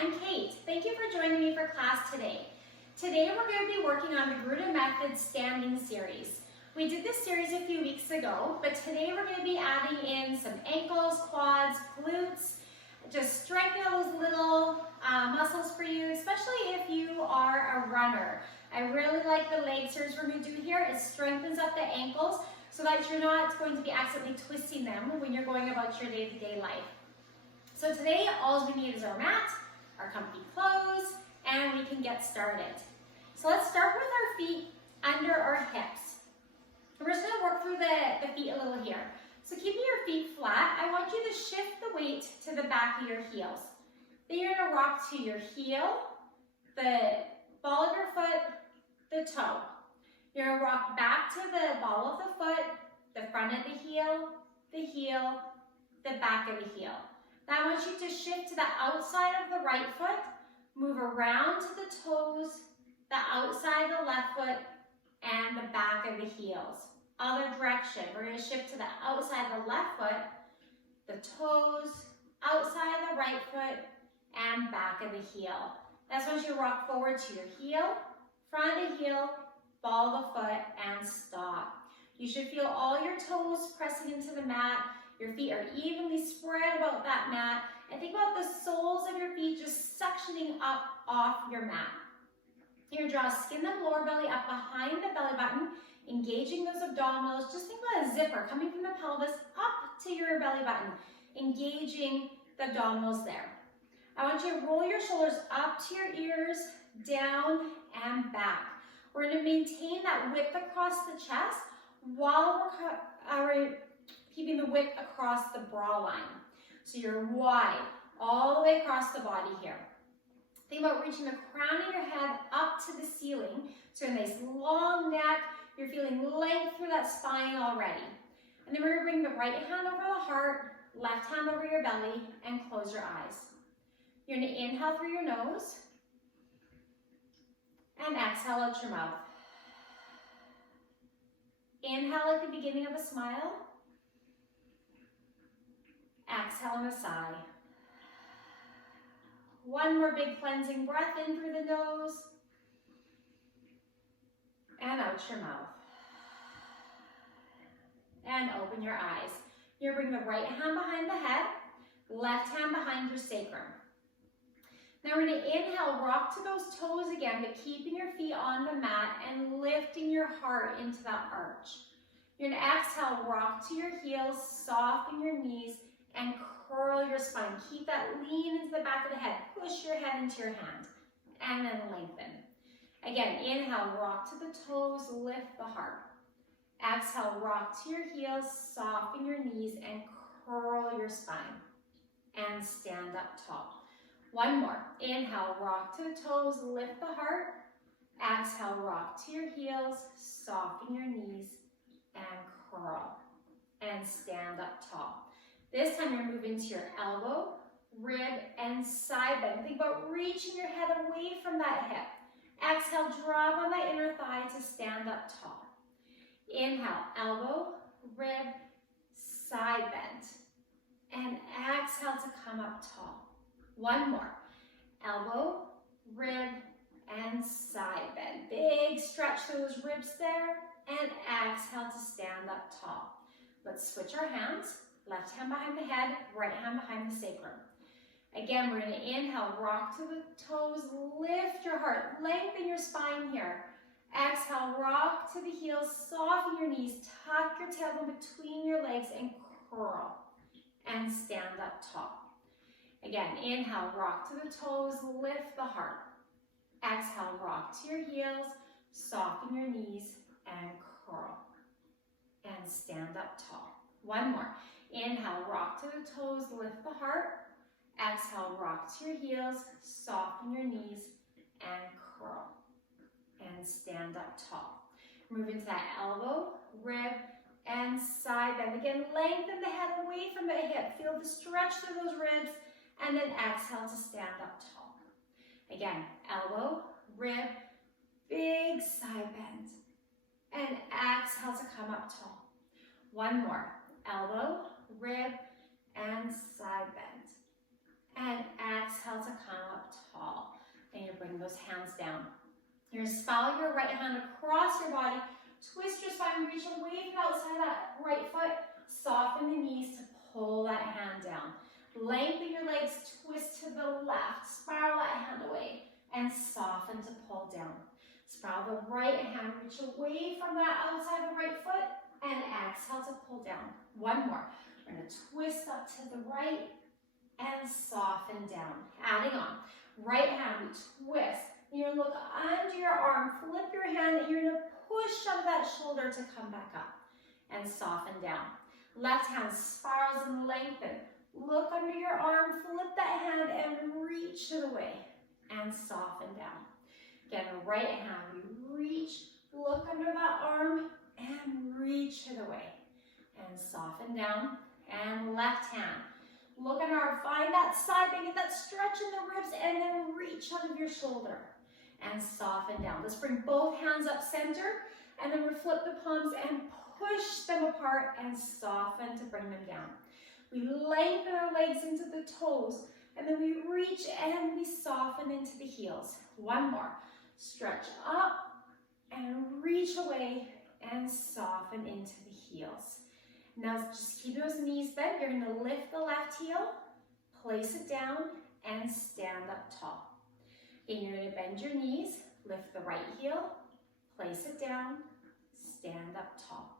I'm Kate. Thank you for joining me for class today. Today we're going to be working on the Garuda Method Standing Series. We did this series a few weeks ago, but today we're going to be adding in some ankles, quads, glutes, just strengthen those little muscles for you, especially if you are a runner. I really like the leg series we're going to do here. It strengthens up the ankles so that you're not going to be accidentally twisting them when you're going about your day-to-day life. So today, all we need is our mat, our comfy clothes, and we can get started. So let's start with our feet under our hips. We're just going to work through the feet a little here. So keeping your feet flat, I want you to shift the weight to the back of your heels. Then you're going to rock to your heel, the ball of your foot, the toe. You're going to rock back to the ball of the foot, the front of the heel, the back of the heel. Now I want you to shift to the outside of the right foot, move around to the toes, the outside of the left foot, and the back of the heels. Other direction, we're going to shift to the outside of the left foot, the toes, outside of the right foot, and back of the heel. That's once you rock forward to your heel, front of the heel, ball of the foot, and stop. You should feel all your toes pressing into the mat. Your feet are evenly spread about that mat. And think about the soles of your feet just suctioning up off your mat. You're going to draw skin the lower belly up behind the belly button, engaging those abdominals. Just think about a zipper coming from the pelvis up to your belly button, engaging the abdominals there. I want you to roll your shoulders up to your ears, down and back. We're going to maintain that width across the chest while we're keeping the width across the bra line. So you're wide all the way across the body here. Think about reaching the crown of your head up to the ceiling. So a nice long neck. You're feeling length through that spine already. And then we're going to bring the right hand over the heart, left hand over your belly, and close your eyes. You're going to inhale through your nose and exhale out your mouth. Inhale at the beginning of a smile. Exhale on a sigh. One more big cleansing breath in through the nose and out your mouth. And open your eyes. You're going to bring the right hand behind the head, left hand behind your sacrum. Now we're going to inhale, rock to those toes again, but keeping your feet on the mat and lifting your heart into that arch. You're going to exhale, rock to your heels, soften your knees, and curl your spine. Keep that lean into the back of the head. Push your head into your hand, and then lengthen. Again, inhale, rock to the toes, lift the heart. Exhale, rock to your heels, soften your knees, and curl your spine. And stand up tall. One more. Inhale, rock to the toes, lift the heart. Exhale, rock to your heels, soften your knees, and curl. And stand up tall. This time you're moving to your elbow, rib, and side bend. Think about reaching your head away from that hip. Exhale, drop on that inner thigh to stand up tall. Inhale, elbow, rib, side bend. And exhale to come up tall. One more. Elbow, rib, and side bend. Big stretch those ribs there. And exhale to stand up tall. Let's switch our hands. Left hand behind the head, right hand behind the sacrum. Again, we're going to inhale, rock to the toes, lift your heart, lengthen your spine here. Exhale, rock to the heels, soften your knees, tuck your tailbone between your legs and curl. And stand up tall. Again, inhale, rock to the toes, lift the heart. Exhale, rock to your heels, soften your knees, and curl. And stand up tall. One more. Inhale, rock to the toes, lift the heart. Exhale, rock to your heels, soften your knees, and curl. And stand up tall. Move into that elbow, rib, and side bend. Again, lengthen the head away from the hip. Feel the stretch through those ribs, and then exhale to stand up tall. Again, elbow, rib, big side bend. And exhale to come up tall. One more. Elbow, rib, and side bend. And exhale to come up those hands down. You're going to spiral your right hand across your body, twist your spine, reach away from the outside of that right foot, soften the knees to pull that hand down. Lengthen your legs, twist to the left, spiral that hand away, and soften to pull down. Spiral the right hand, reach away from that outside of the right foot, and exhale to pull down. One more. We're going to twist up to the right and soften down. Adding on. Right hand, twist. You're going to look under your arm, flip your hand, and you're going to push up that shoulder to come back up and soften down. Left hand spirals and lengthen. Look under your arm, flip that hand, and reach to the way and soften down. Again, right hand, we reach, look under that arm, and reach to the way and soften down. And left hand, look under our arm, find that side, get that stretch in the ribs, and then reach under your shoulder and soften down. Let's bring both hands up center, and then we flip the palms and push them apart and soften to bring them down. We lengthen our legs into the toes, and then we reach and we soften into the heels. One more. Stretch up and reach away and soften into the heels. Now just keep those knees bent. You're going to lift the left heel, place it down, and stand up tall. Again, you're going to bend your knees, lift the right heel, place it down, stand up tall.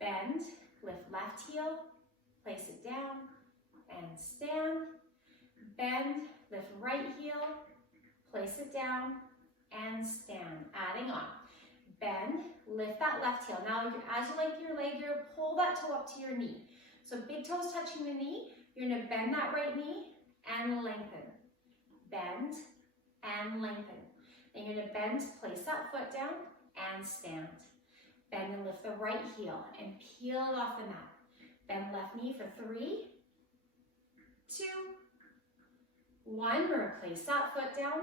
Bend, lift left heel, place it down, and stand. Bend, lift right heel, place it down, and stand. Adding on. Bend, lift that left heel. Now, as you lengthen your leg, you're going to pull that toe up to your knee. So big toes touching the knee. You're going to bend that right knee and lengthen. Bend and lengthen. Then you're going to bend, place that foot down, and stand. Bend and lift the right heel and peel it off the mat. Bend left knee for 3, 2, 1. We're going to place that foot down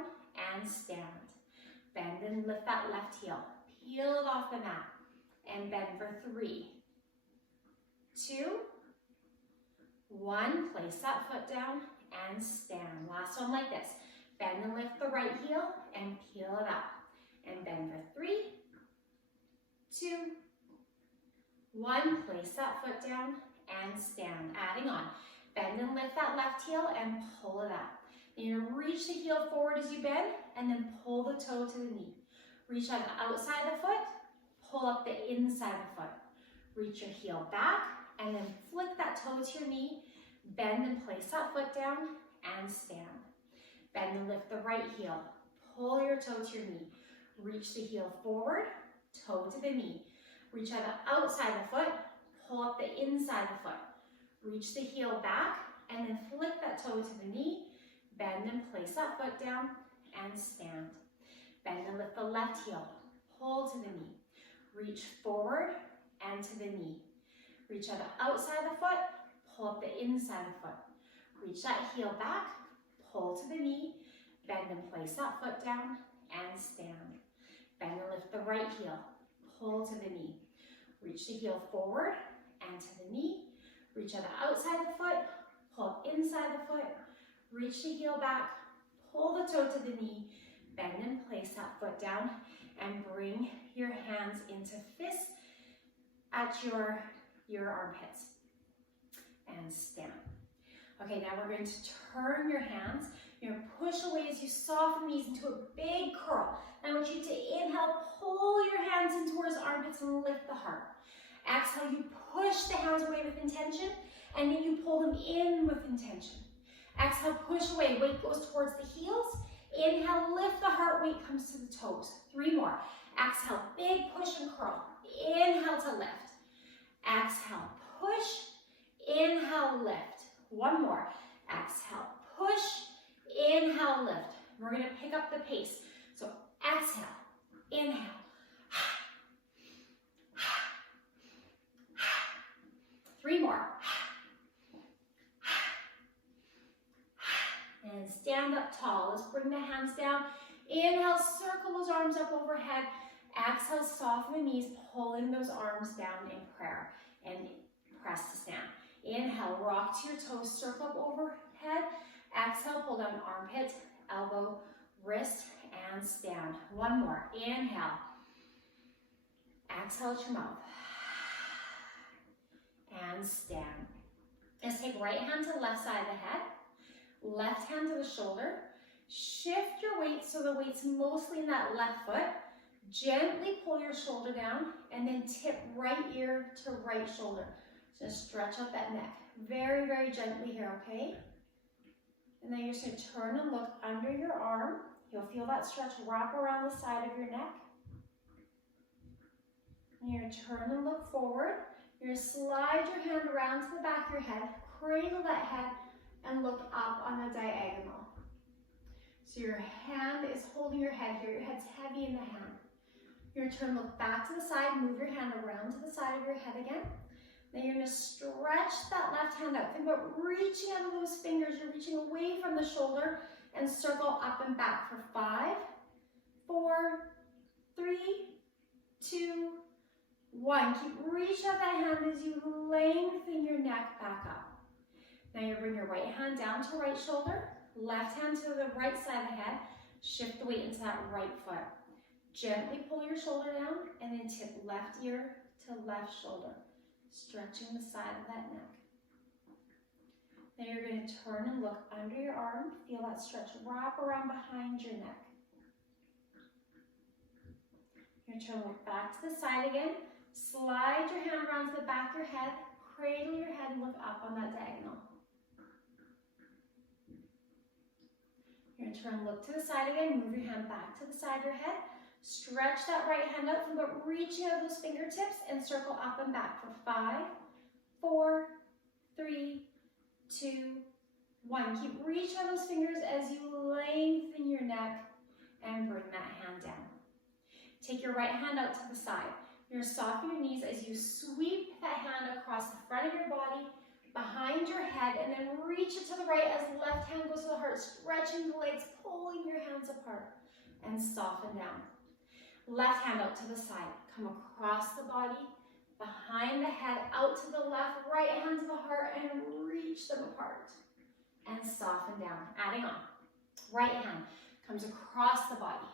and stand. Bend and lift that left heel. Peel it off the mat and bend for 3, 2, 1. Place that foot down and stand. Last one like this. Bend and lift the right heel and peel it up. And bend for 3, 2, 1. Place that foot down and stand. Adding on. Bend and lift that left heel and pull it up. Then you're going to reach the heel forward as you bend and then pull the toe to the knee. Reach on the outside of the foot, pull up the inside of the foot. Reach your heel back and then flick that toe to your knee. Bend and place that foot down and stand. Bend and lift the right heel. Pull your toe to your knee. Reach the heel forward, toe to the knee. Reach on the outside of the foot, pull up the inside of the foot. Reach the heel back and then flick that toe to the knee. Bend and place that foot down and stand. Bend and lift the left heel. Pull to the knee. Reach forward and to the knee. Reach on the outside of the foot. Pull up the inside of the foot. Reach that heel back. Pull to the knee. Bend and place that foot down and stand. Bend and lift the right heel. Pull to the knee. Reach the heel forward and to the knee. Reach on the outside of the foot. Pull up inside the foot. Reach the heel back. Pull the toe to the knee. Bend and place that foot down and bring your hands into fists at your armpits and stand. Okay, now we're going to turn your hands. You're going to push away as you soften these into a big curl. I want you to inhale, pull your hands in towards armpits and lift the heart. Exhale, you push the hands away with intention and then you pull them in with intention. Exhale, push away, weight goes towards the heels. Inhale, lift the heart, weight comes to the toes. 3 more. Exhale, big push and curl. Inhale to lift. Exhale, push. Inhale, lift. 1 more. Exhale, push. Inhale, lift. We're going to pick up the pace. So exhale, inhale. 3 more. And stand up tall. Let's bring the hands down. Inhale, circle those arms up overhead. Exhale, soften the knees, pulling those arms down in prayer. And press to stand. Inhale, rock to your toes, circle up overhead. Exhale, pull down armpit, elbow, wrist, and stand. One more. Inhale. Exhale out your mouth. And stand. Let's take right hand to the left side of the head. Left hand to the shoulder. Shift your weight so the weight's mostly in that left foot. Gently pull your shoulder down and then tip right ear to right shoulder. Just stretch out that neck. Very, very gently here, okay? And then you're just going to turn and look under your arm. You'll feel that stretch wrap around the side of your neck. And you're going to turn and look forward. You're going to slide your hand around to the back of your head, cradle that head, and look up on the diagonal. So your hand is holding your head here. Your head's heavy in the hand. You're going to turn and look back to the side, move your hand around to the side of your head again. Then you're going to stretch that left hand out. Think about reaching out of those fingers. You're reaching away from the shoulder and circle up and back for 5, 4, 3, 2, 1. Keep reaching out that hand as you lengthen your neck back up. Now you bring your right hand down to right shoulder, left hand to the right side of the head. Shift the weight into that right foot. Gently pull your shoulder down and then tip left ear to left shoulder, stretching the side of that neck. Now you're going to turn and look under your arm. Feel that stretch wrap around behind your neck. You're going to turn and look back to the side again. Slide your hand around to the back of your head. Cradle your head and look up on that diagonal. You're going to turn and look to the side again. Move your hand back to the side of your head. Stretch that right hand out. Think about reaching out those fingertips and circle up and back for 5, 4, 3, 2, 1. Keep reaching out those fingers as you lengthen your neck and bring that hand down. Take your right hand out to the side. You're going to soften your knees as you sweep that hand across the front of your body, behind your head, and then reach it to the right as the left hand goes to the heart, stretching the legs, pulling your hands apart, and soften down. Left hand out to the side. Come across the body, behind the head, out to the left, right hand to the heart, and reach them apart. And soften down. Adding on. Right hand comes across the body,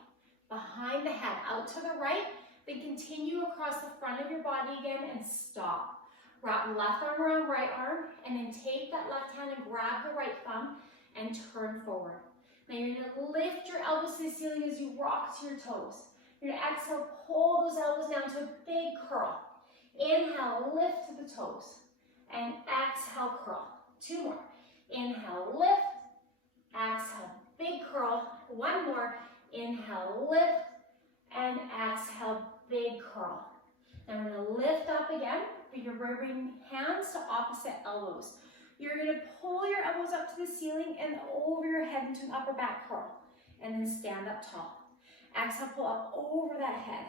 behind the head, out to the right, then continue across the front of your body again and stop. Wrap left arm around right arm, and then take that left hand and grab the right thumb and turn forward. Now you're going to lift your elbows to the ceiling as you rock to your toes. You're going to exhale, pull those elbows down to a big curl. Inhale, lift to the toes. And exhale, curl. 2 more. Inhale, lift. Exhale, big curl. 1 more. Inhale, lift. And exhale, big curl. Now we're going to lift up again. You're bringing hands to opposite elbows. You're going to pull your elbows up to the ceiling and over your head into an upper back curl. And then stand up tall. Exhale, pull up over that head.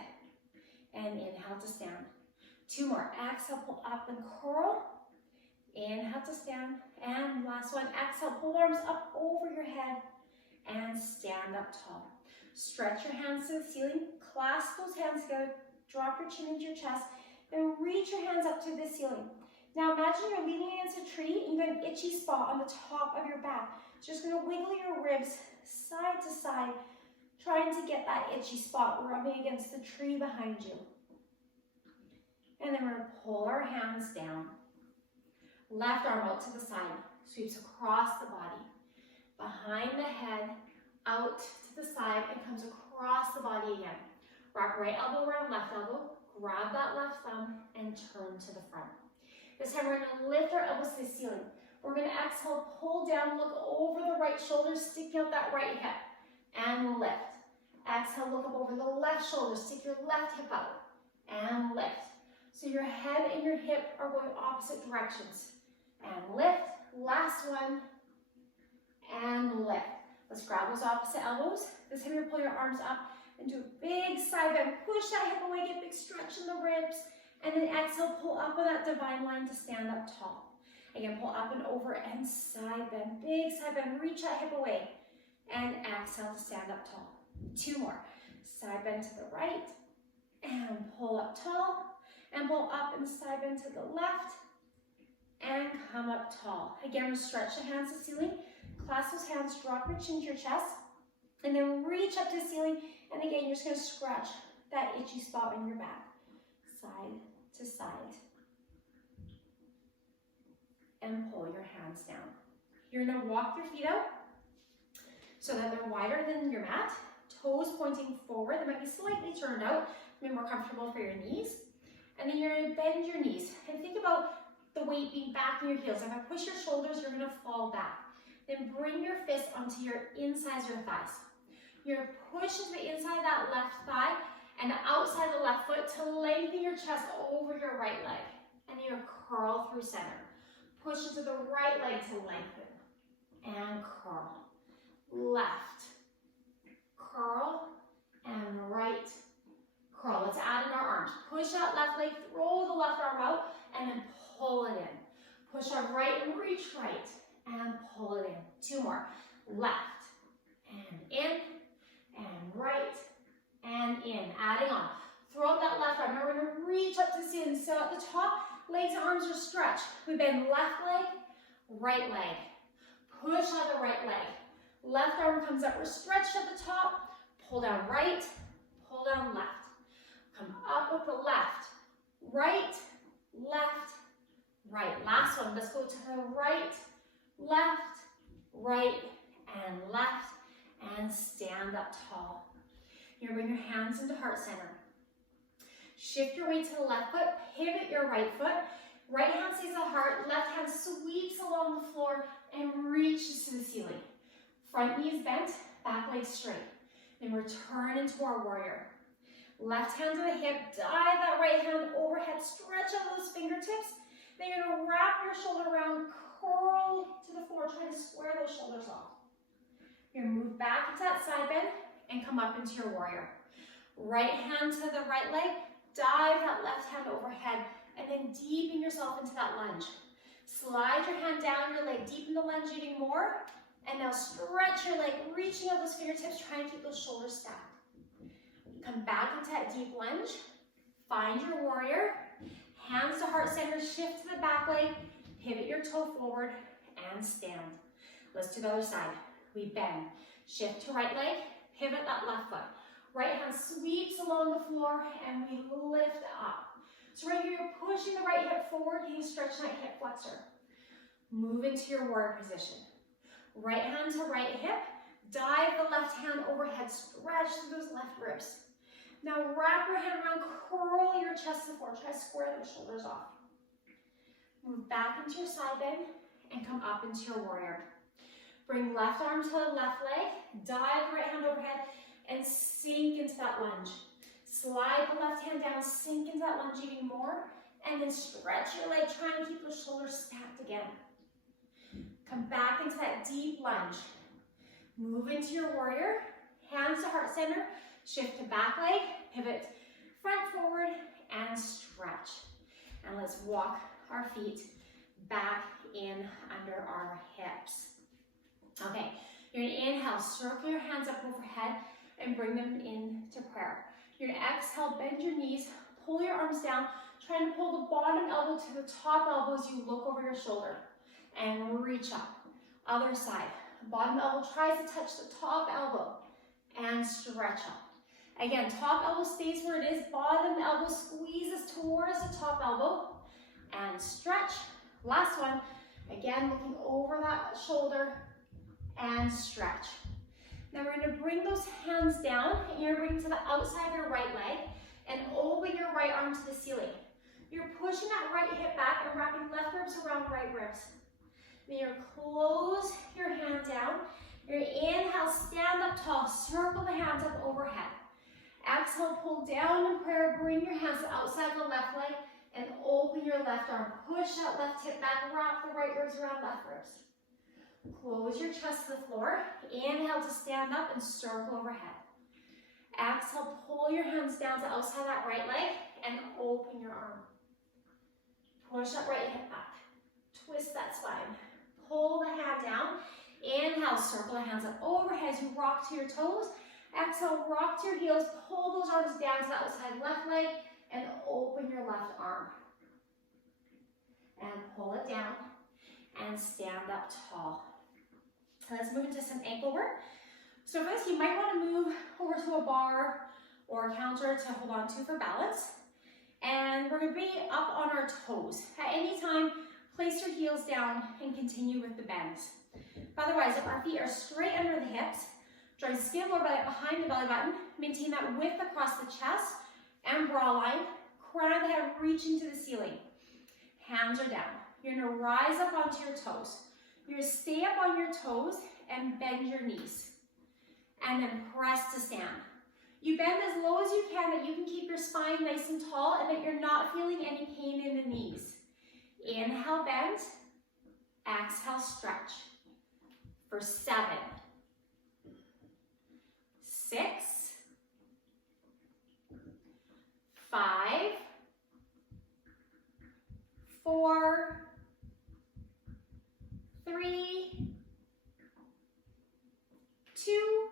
And inhale to stand. 2 more. Exhale, pull up and curl. Inhale to stand. And last one. Exhale, pull arms up over your head. And stand up tall. Stretch your hands to the ceiling. Clasp those hands together. Drop your chin into your chest. Then reach your hands up to the ceiling. Now imagine you're leaning against a tree and you have an itchy spot on the top of your back. Just going to wiggle your ribs side to side, trying to get that itchy spot rubbing against the tree behind you. And then we're going to pull our hands down. Left arm out to the side, sweeps across the body. Behind the head, out to the side, and comes across the body again. Wrap right elbow around left elbow, grab that left thumb, and turn to the front. This time we're going to lift our elbows to the ceiling. We're going to exhale, pull down, look over the right shoulder, sticking out that right hip, and lift. Exhale, look up over the left shoulder, stick your left hip out, and lift. So your head and your hip are going opposite directions. And lift, last one, and lift. Let's grab those opposite elbows. This time you pull your arms up and do a big side bend. Push that hip away, get a big stretch in the ribs, and then exhale, pull up on that divine line to stand up tall. Again, pull up and over and side bend, big side bend, reach that hip away, and exhale to stand up tall. 2 more. Side bend to the right, and pull up tall, and pull up and side bend to the left, and come up tall. Again, stretch the hands to the ceiling, clasp those hands, drop your chin to your chest, And then reach up to the ceiling. And again, you're just gonna scratch that itchy spot on your back. Side to side. And pull your hands down. You're gonna walk your feet out so that they're wider than your mat. Toes pointing forward. They might be slightly turned out. Be more comfortable for your knees. And then you're gonna bend your knees. And think about the weight being back in your heels. If I push your shoulders, you're gonna fall back. Then bring your fist onto your insides of your thighs. You're gonna push to the inside of that left thigh and the outside of the left foot to lengthen your chest over your right leg. And then you're gonna curl through center. Push into the right leg to lengthen. And curl. Left. Curl. And right. Curl. Let's add in our arms. Push that left leg, throw the left arm out, and then pull it in. Push our right and reach right. And pull it in. Two more. Left. And in. And right. And in. Adding on. Throw out that left arm. Now we're going to reach up to the ceiling. So at the top, legs and arms are stretched. We bend left leg, right leg. Push out the right leg. Left arm comes up. We're stretched at the top. Pull down right. Pull down left. Come up with the left. Right, left, right. Last one. Let's go to the right, left, right, and left. And stand up tall. You're going to bring your hands into heart center. Shift your weight to the left foot. Pivot your right foot. Right hand stays at the heart. Left hand sweeps along the floor and reaches to the ceiling. Front knee is bent. Back leg straight. Then return into our warrior. Left hand to the hip. Dive that right hand overhead. Stretch out those fingertips. Then you're going to wrap your shoulder around. Curl to the floor. Try to square those shoulders off. You're going to move back into that side bend and come up into your warrior. Right hand to the right leg. Dive that left hand overhead and then deepen yourself into that lunge. Slide your hand down your leg, deepen the lunge even more, and now stretch your leg, reaching out those fingertips, trying to keep those shoulders stacked. Come back into that deep lunge, find your warrior, hands to heart center, shift to the back leg, pivot your toe forward, and stand. Let's do the other side. We bend, shift to right leg, pivot that left foot. Right hand sweeps along the floor and we lift up. So right here, you're pushing the right hip forward, you can stretch that hip flexor. Move into your warrior position. Right hand to right hip, dive the left hand overhead, stretch through those left ribs. Now wrap your hand around, curl your chest to the floor, try to square those shoulders off. Move back into your side bend and come up into your warrior. Bring left arm to the left leg, dive the right hand overhead, and sink into that lunge. Slide the left hand down, sink into that lunge even more, and then stretch your leg, trying to keep those shoulders stacked again. Come back into that deep lunge. Move into your warrior, hands to heart center, shift to back leg, pivot front forward, and stretch. And let's walk our feet back in under our hips. Okay, you're gonna inhale, circle your hands up overhead, and bring them into prayer. You're gonna exhale, bend your knees, pull your arms down, trying to pull the bottom elbow to the top elbow as you look over your shoulder and reach up. Other side, bottom elbow tries to touch the top elbow and stretch up. Again, top elbow stays where it is, bottom elbow squeezes towards the top elbow and stretch. Last one, again, looking over that shoulder and stretch. Now we're going to bring those hands down and you're bringing to the outside of your right leg and open your right arm to the ceiling. You're pushing that right hip back and wrapping left ribs around right ribs. Then you're close your hand down. You're inhale, stand up tall, circle the hands up overhead. Exhale, pull down in prayer, bring your hands outside the left leg and open your left arm. Push that left hip back, wrap the right ribs around left ribs. Close your chest to the floor. Inhale to stand up and circle overhead. Exhale, pull your hands down to outside that right leg and open your arm. Push that right hip back. Twist that spine. Pull the hand down. Inhale, circle the hands up overhead as you rock to your toes. Exhale, rock to your heels. Pull those arms down to the outside left leg and open your left arm. And pull it down and stand up tall. Let's move into some ankle work. So for this, you might want to move over to a bar or a counter to hold on to for balance. And we're going to be up on our toes. At any time, place your heels down and continue with the bends. Otherwise, if our feet are straight under the hips, join skin lower belly behind the belly button, maintain that width across the chest and brow line, crown of the head reaching to the ceiling. Hands are down. You're going to rise up onto your toes. You're going to stay up on your toes and bend your knees. And then press to stand. You bend as low as you can, that you can keep your spine nice and tall and that you're not feeling any pain in the knees. Inhale, bend. Exhale, stretch. For 7, 6, 5, 4, 3, 2,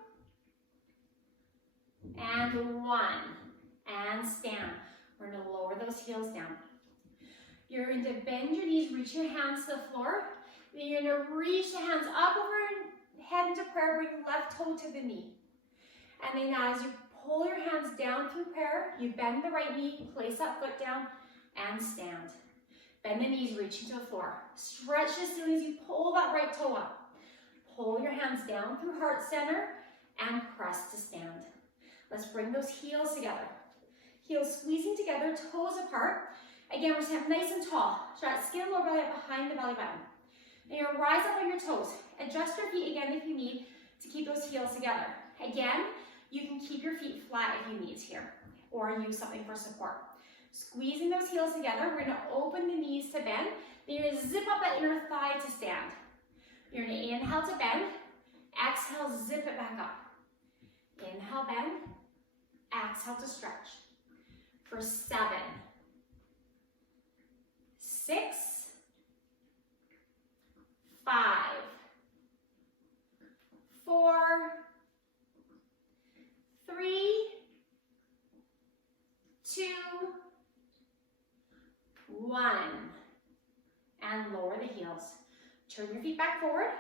and 1. And stand. We're going to lower those heels down. You're going to bend your knees, reach your hands to the floor. Then you're going to reach the hands up over head into prayer, bring the left toe to the knee. And then as you pull your hands down through prayer, you bend the right knee, place that foot down, and stand. Bend the knees, reaching to the floor. Stretch as soon as you pull that right toe up. Pull your hands down through heart center and press to stand. Let's bring those heels together. Heels squeezing together, toes apart. Again, we're standing nice and tall. Stretch skin lower belly behind the belly button. Then you're going to rise up on your toes. Adjust your feet again if you need to keep those heels together. Again, you can keep your feet flat if you need here, or use something for support. Squeezing those heels together, we're going to open the knees to bend. Then you're going to zip up that inner thigh to stand. You're going to inhale to bend. Exhale, zip it back up. Inhale, bend. Exhale to stretch. For 7, 6, 5, 4, 3, 2, 1. And lower the heels. Turn your feet back forward.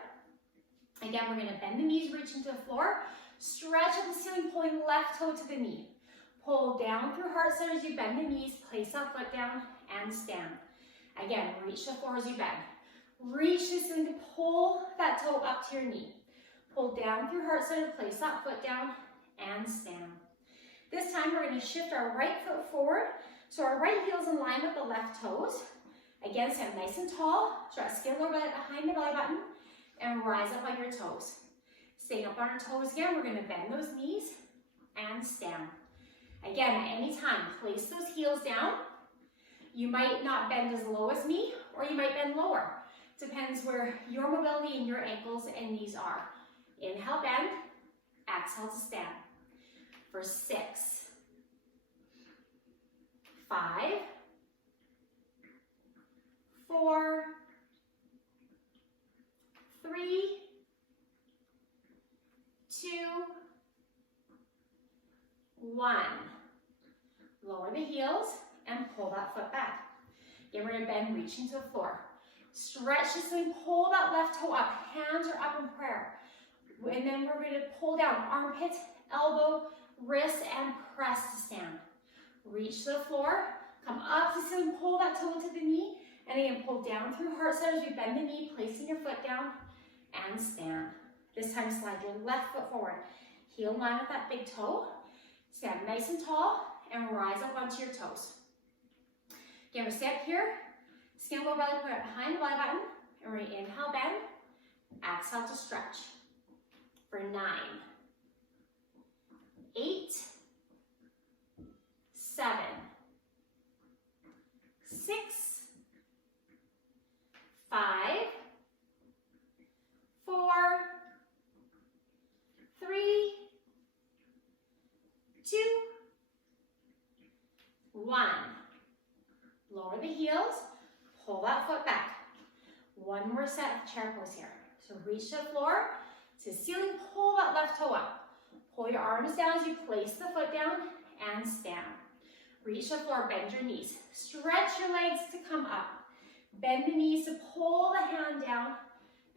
Again, we're going to bend the knees, reach into the floor. Stretch at the ceiling, pulling left toe to the knee. Pull down through heart center as you bend the knees. Place that foot down and stand. Again, reach the floor as you bend. Reach the ceiling to pull that toe up to your knee. Pull down through heart center, place that foot down and stand. This time we're going to shift our right foot forward so our right heel is in line with the left toes. Again, stand nice and tall. Stretch skin lower belly behind the belly button and rise up on your toes. Staying up on our toes again, we're going to bend those knees and stand. Again, at any time, place those heels down. You might not bend as low as me, or you might bend lower. Depends where your mobility and your ankles and knees are. Inhale, bend. Exhale to stand. For 6, 5, 4, 3, 2, 1. Lower the heels and pull that foot back. Again, we're going to bend, reaching to the floor. Stretch this and pull that left toe up. Hands are up in prayer. And then we're going to pull down armpit, elbow, wrist, and press to stand. Reach to the floor. Come up to the ceiling, pull that toe to the knee. And again, pull down through heart center as you bend the knee, placing your foot down and stand. This time, slide your left foot forward. Heel in line with that big toe. Stand nice and tall and rise up onto your toes. Again, we're stay up here. Skin lower belly, put it behind the belly button. And we're going to inhale, bend. Exhale to stretch. For 9, 8, 7, 6, 5, 4, 3, 2, 1. Lower the heels, pull that foot back. One more set of chair pose here. So reach the floor, to the ceiling, pull that left toe up. Pull your arms down as you place the foot down and stand. Reach the floor, bend your knees. Stretch your legs to come up. Bend the knees to pull the hand down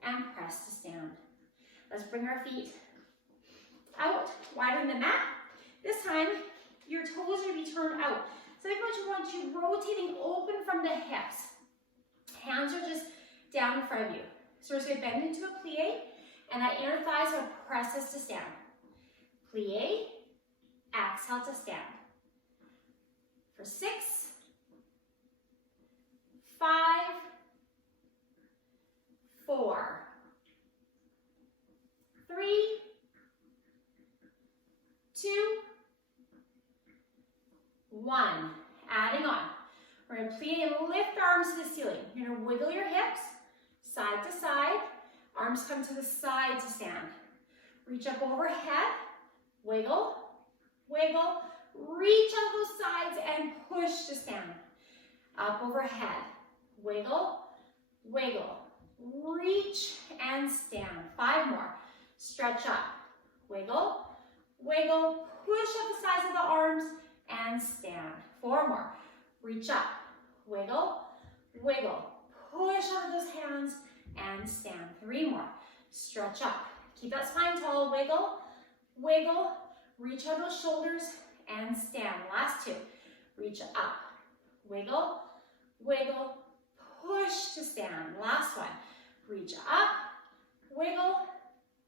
and press to stand. Let's bring our feet out, wider than the mat. This time, your toes are going to be turned out. So I want you rotating open from the hips. Hands are just down in front of you. So we're just going to bend into a plie, and that inner thighs will press us to stand. Plie, exhale to stand. For 6, 5, 4, 3, 2, 1. Adding on. We're going to plie and lift arms to the ceiling. You're going to wiggle your hips side to side. Arms come to the side to stand. Reach up overhead. Wiggle, wiggle. Reach on those sides and push to stand. Up overhead. Wiggle, wiggle. Reach and stand. 5 more. Stretch up. Wiggle, wiggle. Push up the sides of the arms and stand. 4 more. Reach up. Wiggle, wiggle. Push onto those hands and stand. 3 more. Stretch up. Keep that spine tall. Wiggle, wiggle. Reach on those shoulders and stand. Last 2. Reach up. Wiggle, wiggle. Push to stand. Last one. Reach up. Wiggle,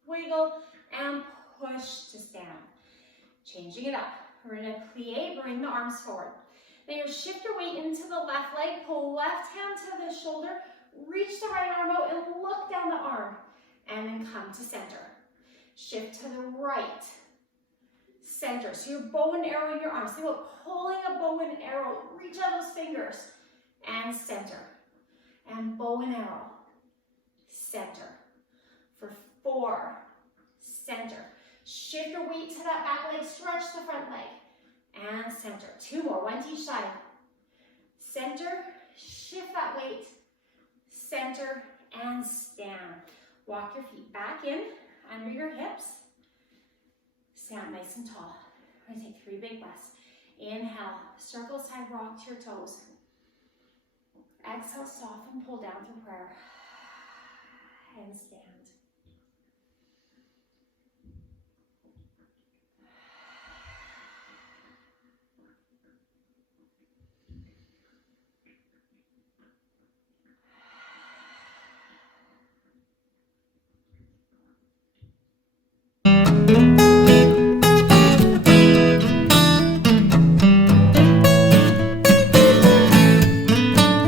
wiggle. And push to stand. Changing it up. We're going to plie, bring the arms forward. Then you shift your weight into the left leg, pull left hand to the shoulder, reach the right arm out and look down the arm. And then come to center. Shift to the right. Center. So you're bow and arrow in your arms. Think about pulling a bow and arrow. Reach out those fingers. And center. And bow and arrow. Center. For 4. Center. Shift your weight to that back leg, stretch the front leg, and center. 2 more, 1 to each side. Center, shift that weight, center, and stand. Walk your feet back in, under your hips. Stand nice and tall. We're going to take 3 big breaths. Inhale, circle side rock to your toes. Exhale, soften, pull down through prayer. And stand.